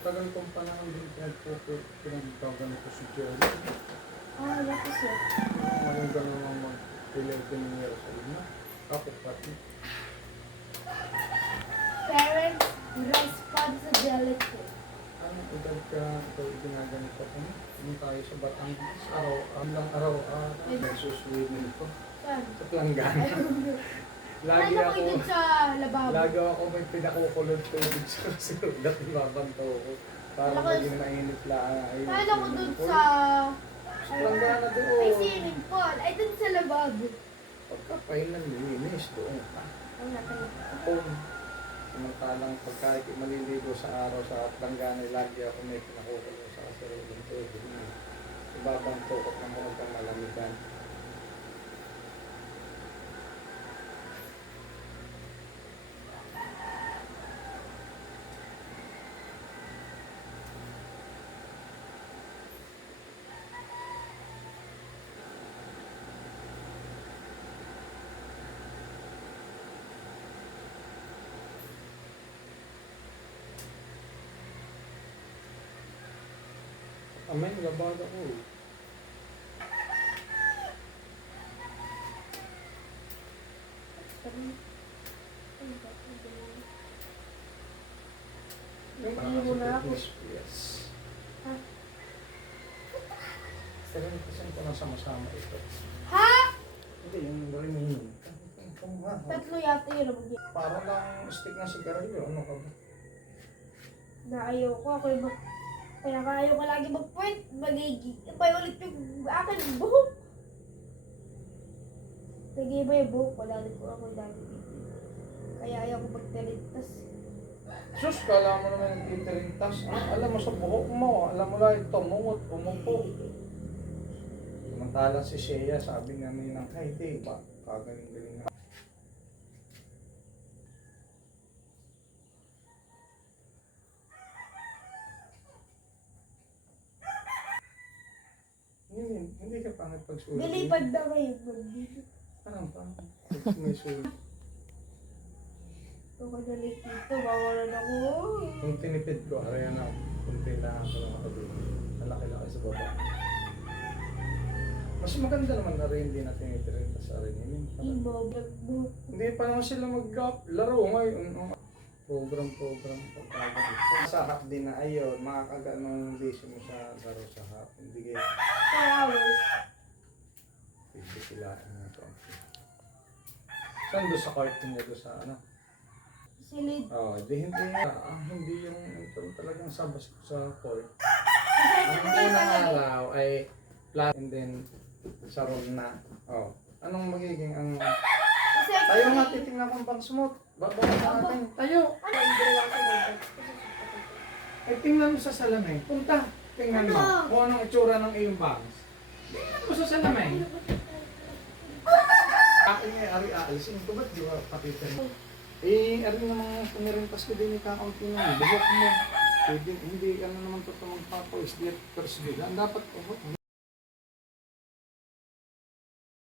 matagal kong panahon din pinagkagan ko si Jerry. Wala ko sir. Ngayon gano'n ang mag-11 years old na. Kapit pati. Parents respond sa jellyfish. Ano, edad ka, ito ginaganit ako. Ano tayo sa Batangas? Araw, may suswimming ko. Saan? Sa Planggana. Lagi Ano ko ako, dun sa lababo? lagi ako may pinakukulong tubig sa sugat, ibabanto ko. Para Alam ko- maging mainit lang. Kala ko dun sa... Sa Planggana May doon. swimming pool. Ay, dun sa lababo. Pagkapain ng linis doon ka. Wala kayo. Kung samantalang pagka maliligo sa araw sa Planggana, lagi ako may pinakukulong sa kasiruling tubig. Ibabanto ko na mo kang malamigan. Amen, labada ko. Yung Hindi mo na ako. Yes. Ha? 7% ko na sama-sama ito. Ha? Hindi, yung remaining. Tatlo yata yun. Labog yan. Parang lang stick ng sigarilyo. Ano ka ba? Na ayaw ko. Ako yung kaya ayaw ko lagi mag-point. Magiging. Pay ulit yung akin buhok. Lagi ba yung buhok? Wala rin ko ako lagi. Kaya ayaw ko magtalintas. Sus, kala mo naman yung titering tas. Alam mo sa buhok mo. Alam mo lang ito, mungot, umupo. Samantala si Shea, sabi nga nilang, ay, di ba? Kagaling-galing nga. Hindi ka pangit pagsulat. Nilipad na kayo. Parang may sulat. Ako nalit dito. Mawalan ako. Kung tinipid ko, arayan na, kunti lang ako lang ako dito. Malaki-laki sa baba. Mas maganda naman na rin, hindi natin itirin sa rin yun. Imo, buhok. Hindi pa naman sila mag-laro ngayon. Program pagkagalit. Sa hap din na ayun, makakaganong vision mo sa laro sa hap. Hindi kayo 4 hours. pwede sila na ito. Saan doon sa court niya doon sa ano? Silid. Hindi yung ito talagang sa court. Kasi Ang unang araw ay flat and then sa room na. Oh. Anong magiging ang... Tayo nga titingnan kung pang smooth. Babawa natin. Tayo! Ano yung ginawa ko dito? Ay tingnan mo sa salamin. Punta. Tingnan mo. Ano? Kung anong itsura ng iyong bangs. Tingnan mo sa salamin. Akin nga, ari aalisin ko ba't di ba patitin? Ari namang pumirintas ko din yung kakaunti na. Buhok mo. Pwede, hindi ka na naman ito magpapawis. Di at first day. Dapat